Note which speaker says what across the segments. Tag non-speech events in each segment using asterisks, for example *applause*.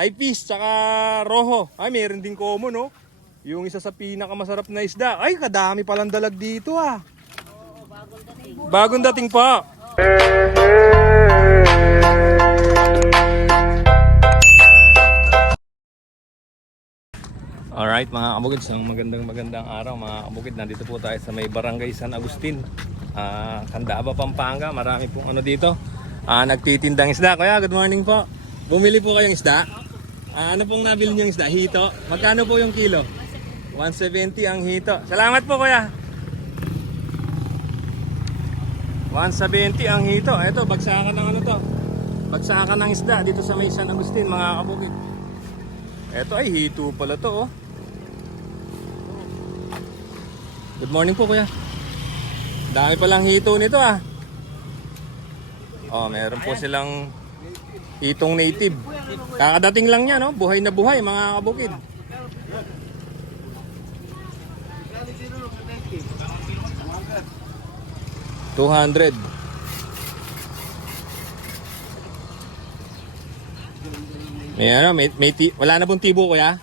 Speaker 1: Typefish, tsaka roho. Ay, meron din common, no? Yung isa sa pinakamasarap na isda. Ay, kadami palang dalag dito, ah. Bagong dating pa. Alright mga kabukid, isang magandang magandang araw mga kabukid. Nandito po tayo sa may barangay San Agustin. Ah, Candaba, Pampanga. Marami pong ano dito. Ah, nagtitindang isda. Kaya good morning po. Bumili po kayong isda. Ah, ano pong nabili niyong isda? Hito. Magkano po yung kilo? 170 ang hito. Salamat po kuya. 170 ang hito. Ito, bagsakan ng ano to. Bagsakan ng isda dito sa may San Agustin mga kabukid. Ito ay hito pala to oh. Good morning po kuya. Dami palang hito nito ah. Oh, meron po silang hitong native. Kakadating lang niya no, buhay na buhay mga kabukid. Two hundred. May ano, may, may ti- wala na pong tibo kuya?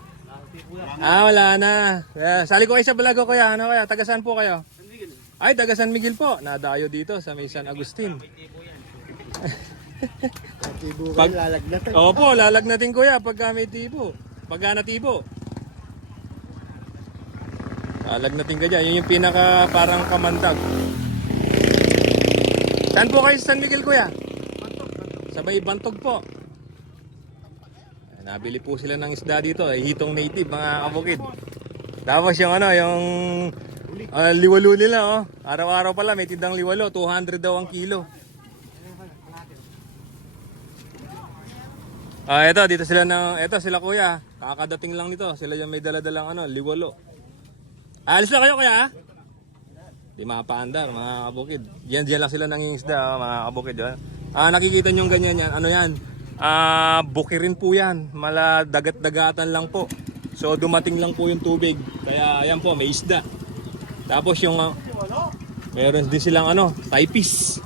Speaker 1: Ah, wala na. Kaya, sali ko kayo sa vlog ko kuya. Ano kaya? Taga saan po kayo? Ay, taga San Miguel po. Nadayo dito sa may San Agustin. *laughs* Pag,
Speaker 2: lalagnatin.
Speaker 1: opo, lalagnatin kuya pagka may tibo. Pagka natibo. Lalagnatin ka dyan. Yun yung pinaka parang kamandag. Saan po kayo sa San Miguel kuya? Sa may Bantog po. Nabili po sila ng isda dito, eh, hitong native mga kabukid. Tapos yung ano, yung ah, liwalo nila oh. Araw-araw pala may tindang liwalo, 200 daw ang kilo. Ah, ito dito sila ng ito sila kuya. Kakadating lang nito. Sila yung may dala-dalang ano, liwalo. Alis na kayo kuya? Di mapaandar mga kabukid. Diyan diyan lang sila nangingisda mga kabukid. Ah, nakikita niyo ganyan yan. Ano yan? Ah, bukirin po yan. Mala dagat-dagatan lang po. So dumating lang po yung tubig. Kaya ayan po, may isda. Tapos yung ah, meron din silang ano, typis.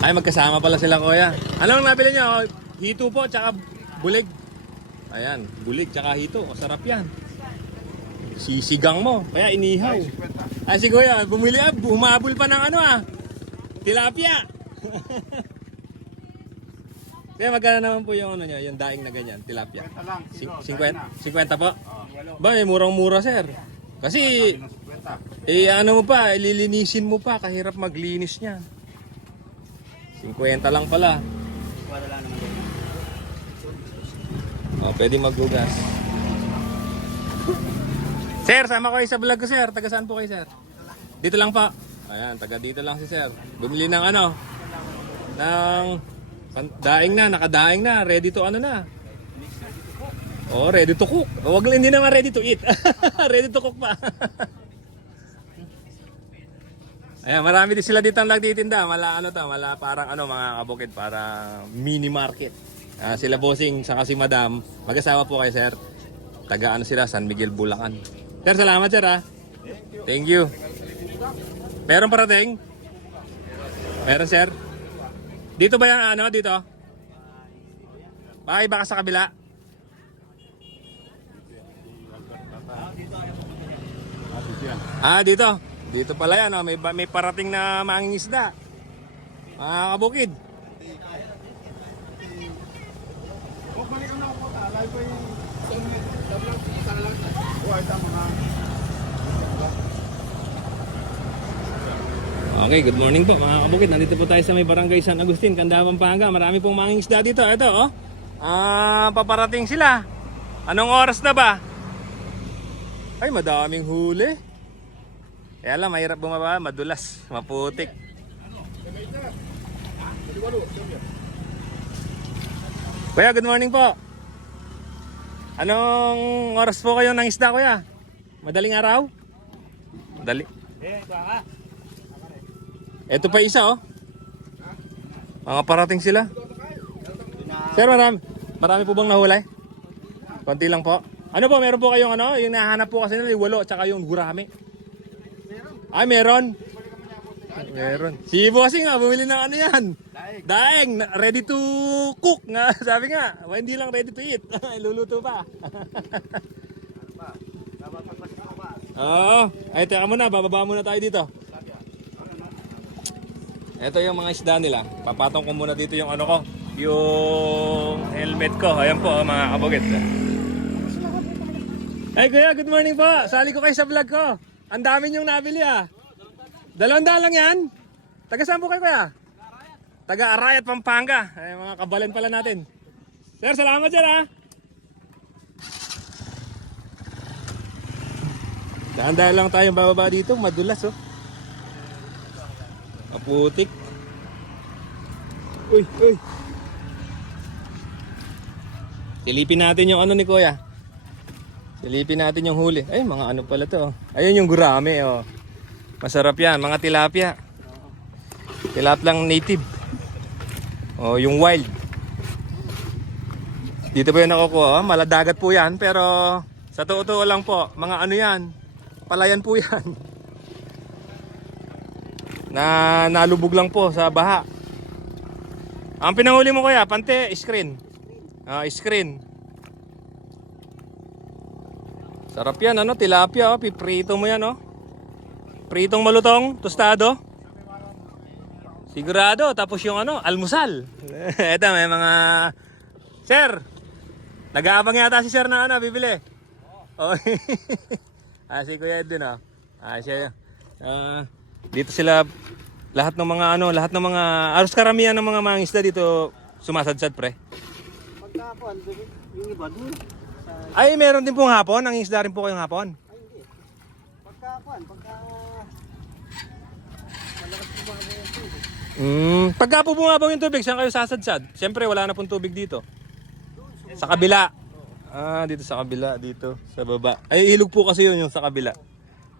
Speaker 1: Ay, magkasama pala sila kuya. Ano ang nabili niyo? Hito po, tsaka bulig. Ayan, bulig tsaka hito. Masarap yan. Sisigang mo, kaya inihaw. Ah, si kuya, bumili ah, bumabol pa ng ano ah. Tilapia. *laughs* Kaya magkano naman po yung ano niya, yung daing na ganyan, tilapia.
Speaker 2: lang,
Speaker 1: Sing- 50, 50 po? Ba, eh, murang-mura sir. Kasi, eh ano mo pa, ililinisin mo pa, kahirap maglinis niya. 50 lang pala.
Speaker 2: Wala lang naman din.
Speaker 1: Oh, pwede maghugas. Sir, sama ko kayo sa vlog ko, sir. Taga saan po kayo, sir? Dito lang pa. Ayan, taga dito lang si sir. Bumili ng ano? Ng daing na, nakadaing na, ready to ano na. Oh, ready to cook. Oh, wag lang hindi naman ready to eat. *laughs* ready to cook pa. *laughs* Ayan, marami din sila dito ang nagtitinda. Mala ano to, mala parang ano mga kabukid, parang mini market. Ah, sila bossing sa si madam, mag-asawa po kayo sir. Taga ano sila, San Miguel, Bulacan. Sir, salamat sir ha. Thank you. Meron parating? Meron sir? Dito ba yung ano, dito? Baka iba ka sa kabila? Ah, dito. Dito pala yan, oh. may, may parating na mangingisda. Mga kabukid. Okay, good morning po mga kabukid. Nandito po tayo sa may barangay San Agustin, Candaba, Pampanga. Marami pong mangingisda dito. Ito, oh. Ah, paparating sila. Anong oras na ba? Ay, madaming huli. Kaya lang, mahirap bumaba, madulas, maputik. Kuya, good morning po. Anong oras po kayo ng isda, kuya? Madaling araw? Madali. Ito pa isa oh. Mga parating sila. Sir, marami, marami po bang nahulay? Konti lang po. Ano po, meron po kayong ano, yung nahanap po kasi nila, yung walo, tsaka yung gurami. Ay, meron. Meron. Si Bossing nga, bumili ng ano yan. Daeng, na- ready to cook nga. *laughs* Sabi nga, "Wa, hindi lang ready to eat. *laughs* Luluto pa. *laughs* Oo. Ay, teka muna, bababa muna tayo dito. Ito yung mga isda nila. Papatong ko muna dito yung ano ko. Yung helmet ko. Ayan po, oh, mga kabugit. Ay, kuya, good morning po. Sali ko kayo sa vlog ko. Ang dami niyong nabili ah. Dalawang daan lang yan. Taga saan po kayo kuya? Taga Arayat, Pampanga. Ay, mga kabalan pala natin. Sir, salamat sir ah. Dahan-dahan lang tayong bababa dito. Madulas oh. Maputik. Uy, uy. Silipin natin yung ano ni Kuya. Silipin natin yung huli. Ay, mga ano pala to. Ayun yung gurame oh. Masarap yan, mga tilapia. Tilapia native. Oh, yung wild. Dito po yung nakukuha. oh. Maladagat po yan. Pero sa totoo lang po, mga ano yan. Palayan po *laughs* yan. Na nalubog lang po sa baha. Ang pinahuli mo kuya, pante, screen. Ah, screen. Sarap yan, ano? Tilapia, oh. Piprito mo yan, oh. Pritong malutong, tostado. Sigurado. Tapos yung ano, almusal. *laughs* Eto, may mga... Sir! Nag-aabang yata si Sir na ano, bibili. Oh. *laughs* ah, si Kuya Edwin, oh. Ah, siya. Ah, dito sila lahat ng mga ano, lahat ng mga aros karamihan ng mga mangisda dito sumasadsad pre.
Speaker 2: Pagkakuan, yung iba dun.
Speaker 1: Ay, meron din pong hapon, ang isda rin po kayong hapon.
Speaker 2: ay hindi. Pagkakuan, pagka... Malakas kumaga yung tubig.
Speaker 1: Mm, pagka po bumabaw yung tubig, saan kayo sasadsad? Siyempre, wala na pong tubig dito. Sa kabila. Ah, dito sa kabila, dito sa baba. Ay, ilog po kasi yun yung sa kabila.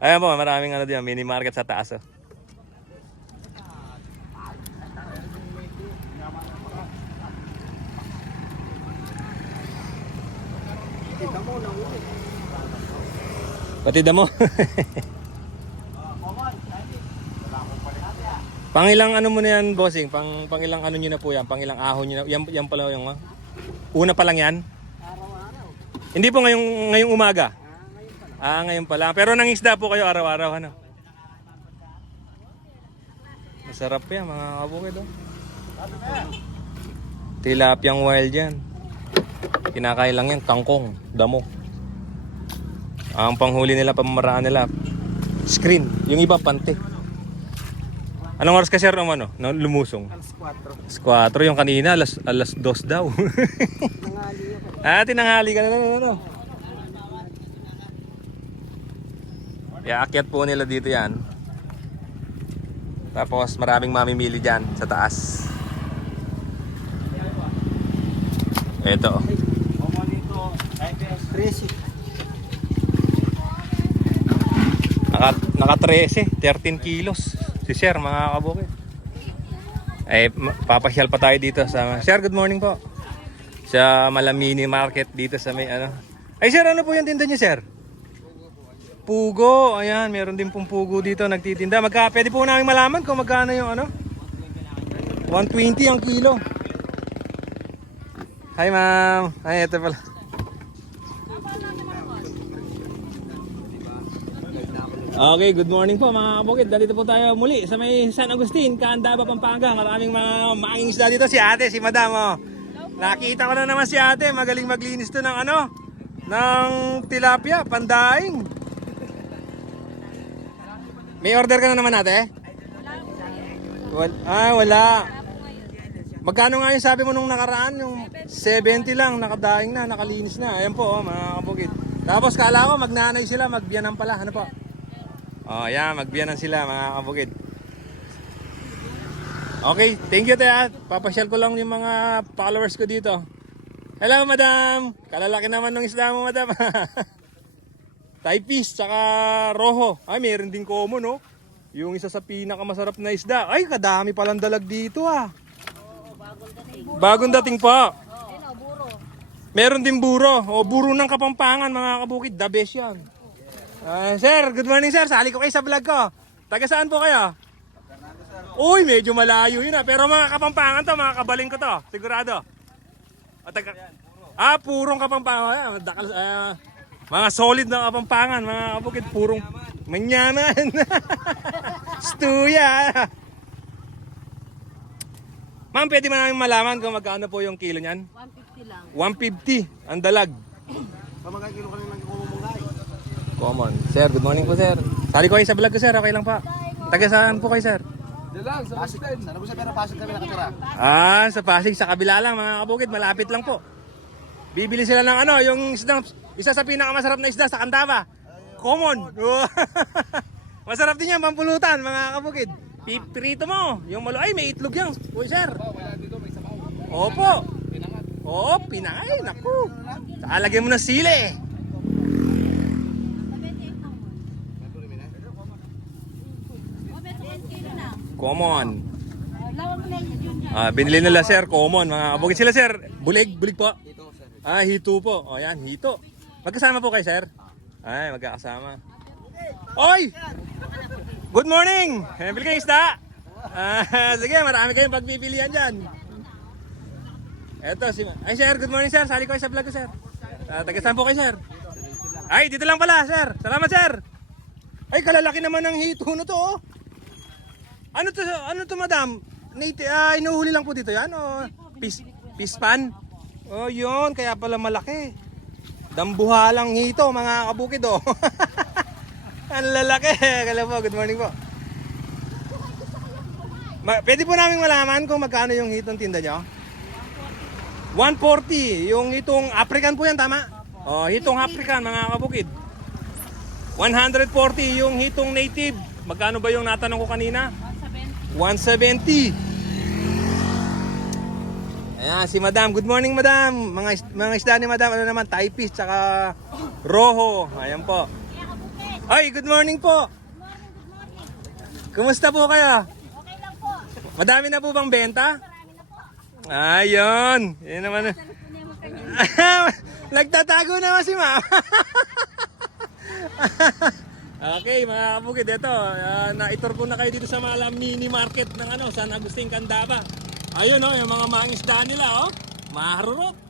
Speaker 1: Ayan po, maraming ano diyan, mini market sa taas. Oh. Pati damo. Pangilang ano mo na yan, bossing? Pang pangilang ano niyo na po yan? Pangilang ahon niyo na? Yan, yan pala yung ah. Una pa lang yan?
Speaker 2: Araw-araw.
Speaker 1: Hindi po ngayong ngayong umaga.
Speaker 2: Ah, ngayon pala.
Speaker 1: Ah, ngayon pala. Pero nangisda po kayo araw-araw, ano? Masarap yan, mga kabukid, oh. Tilapiyang wild yan. Kinakain lang yan, kangkong, damo. Ang panghuli nila, pamamaraan nila, screen. Yung iba, pante. Anong oras kasi ano, ano, no, lumusong?
Speaker 2: Alas 4.
Speaker 1: Alas 4, yung kanina, alas, alas 2 daw. Ah, tinanghali ka na ano, ano. Iaakyat po nila dito yan. Tapos maraming mamimili dyan sa taas. Ito.
Speaker 2: Omo dito, 13.
Speaker 1: Naka, naka 13, 13 kilos. Si Sir, mga kabukit. Eh, papasyal pa tayo dito sa... Sir, good morning po. Sa Malamini Market dito sa may ano. Ay sir, ano po yung tinda niyo sir? Pugo. Ayan, meron din pong pugo dito nagtitinda. Magka, pwede po namin malaman kung magkano yung ano? 120 ang kilo. Hi ma'am. Ay, ito pala. Okay, good morning po mga kabukid. Dito po tayo muli sa may San Agustin, Kaandaba, Pampanga. Maraming mga maing isda dito. Si ate, si madam. Oh. Nakita ko na naman si ate. Magaling maglinis to ng ano? Ng tilapia, pandaing. May order ka na naman ate? Wala. Ah, wala. Magkano nga yung sabi mo nung nakaraan? Yung 70 lang, nakadaing na, nakalinis na. Ayan po, oh, mga kabukid. Tapos kala ko magnanay sila, magbiyanan pala. Ano po? Oh, yan, magbiyanan sila mga kabukid. Okay, thank you Tea. Papasyal ko lang yung mga followers ko dito. Hello, madam. Kalalaki naman ng isda mo, madam. *laughs* Thai fish, tsaka roho. Ay, meron din common, no? Yung isa sa pinakamasarap na isda. Ay, kadami palang dalag dito, ah. Bagong dating pa. Meron din buro. O, buro ng Kapampangan, mga kabukid. The best yan. Ah, sir, good morning sir. Sali ko kayo sa vlog ko. Taga saan po kayo? Uy, medyo malayo yun ah. Pero mga kapampangan to, mga kabaling ko to. Sigurado. O, taga, ah, purong kapampangan. Ah, dakal, ah, mga solid na kapampangan, mga kabukid. Purong manyaman. *laughs* Stuya. Ma'am, pwede mo namin malaman kung magkano po yung kilo niyan?
Speaker 3: 150 lang.
Speaker 1: 150 ang dalag.
Speaker 2: Pamagay kilo ka rin ng kumumungay.
Speaker 1: Common. Sir, good morning po, sir. Sali ko kayo sa vlog ko, sir. Okay lang pa. Taga saan po kayo, sir?
Speaker 2: Diyan sa Pasig. Sana ko sa pera Pasig kami nakatira.
Speaker 1: Ah, sa Pasig, sa kabila lang, mga kabukid. Malapit lang po. Bibili sila ng ano, yung isdang, isa sa pinakamasarap na isda sa Kandava. Common. *laughs* Masarap din yan, pampulutan, mga kabukid. Piprito mo. Yung malo, ay, may itlog yan. Uy, sir. Opo. Oo, pinangay. Naku. Saka lagyan mo ng sili. Common. Ah, binili nila sir, common. Mga kabukid sila sir. Bulig, bulig po. Ah, hito po. O yan, hito. Magkasama po kayo sir? Ay, magkakasama. Oy! Good morning! Eh, Bili kayo isda? Ah, *laughs* sige, marami kayong pagpipilian dyan. Eto, si... Ay sir, good morning sir. Sali ko kayo sa vlog ko sir. Ah, taga saan po kayo sir? Ay, dito lang pala sir. Salamat sir. Ay, kalalaki naman ng hito na to oh. Ano to, ano to madam? Nati, ah, inuhuli lang po dito yan o pis, pispan? Oh, yun, kaya pala malaki. Dambuhalang hito, mga kabukid oh. *laughs* Ang lalaki. Kala po, good morning po. Ma pwede po namin malaman kung magkano yung hitong tinda nyo? 140. Yung hitong African po yan, tama? Oh, hitong African, mga kabukid. 140 yung hitong native. Magkano ba yung natanong ko kanina? 170. Ayan, si Madam. Good morning, Madam. Mga, mga isda ni Madam, ano naman, fish, tsaka roho. Ayan po. Ay, good morning po. Kumusta po kayo?
Speaker 3: Okay lang po.
Speaker 1: Madami na po bang benta? Ayun. Yan naman. *laughs* Nagtatago naman si Ma'am. *laughs* okay, mga kabukid, ito. Uh, naitor ko na kayo dito sa Malam Mini Market ng ano, San Agustin, Candaba. Ayun, oh, yung mga mangisda nila, oh. Maharurot.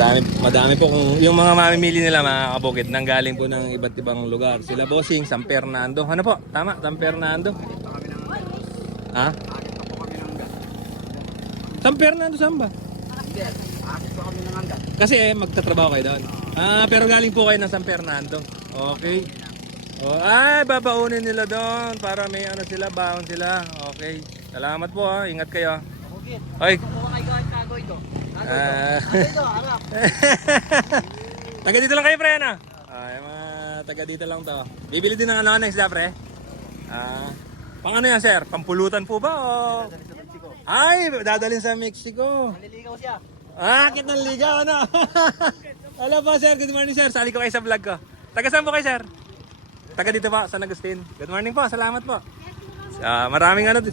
Speaker 1: Madami, madami po kung yung mga mamimili nila mga kabukid nang galing po ng iba't ibang lugar. Sila Bossing, San Fernando. Ano po? Tama, San Fernando. Ha? San Fernando saan ba? Kasi eh, magtatrabaho kayo doon. Ah, pero galing po kayo ng San Fernando. Okay. Oh, ay, babaunin nila doon para may ano sila, baon sila. Okay. Salamat po ha. Ingat kayo. Hoy.
Speaker 2: Kung ay.
Speaker 1: Ah. *laughs* Taga dito lang kayo, pre, ano? Ah, yung mga taga dito lang to. Bibili din ng ano ng isda, pre? Ah, pang ano yan, sir? Pampulutan po ba o... Ay, dadalhin sa Mexico.
Speaker 2: Naliligaw siya.
Speaker 1: Ah, kit ng ligaw, ano? *laughs* Hello po, sir. Good morning, sir. Sali ko kayo sa vlog ko. Taga saan po kayo, sir? Taga dito po, San Agustin. Good morning po. Salamat po. Ah, maraming ano.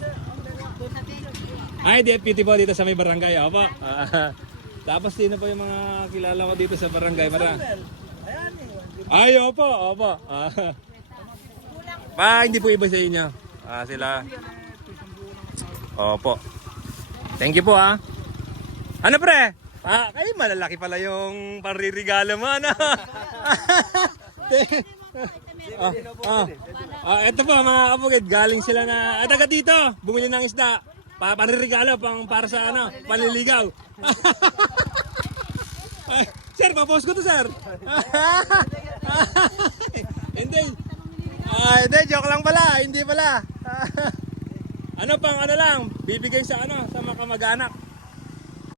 Speaker 1: Ay, DFPT po dito sa may barangay. Opo. Ah, *laughs* tapos dito po yung mga kilala ko dito sa barangay. Mara. Ay, opo, opo. Ah. *laughs* Pa, hindi po iba sa inyo. Ah, sila. Opo. Thank you po ah. Ano pre? Ah, ay malalaki pala yung paririgalo mo ano. *laughs* ah, ah, ah, eto po mga kapugid, galing sila na, ah, taga dito, bumili ng isda. Pa paririgalo pang para sa ano, panliligaw. *laughs* *laughs* Sir, papost ko to sir. *laughs* hindi. Ah, hindi, joke lang pala, hindi pala. ano pang ano lang, bibigay sa ano, sa mga kamag-anak.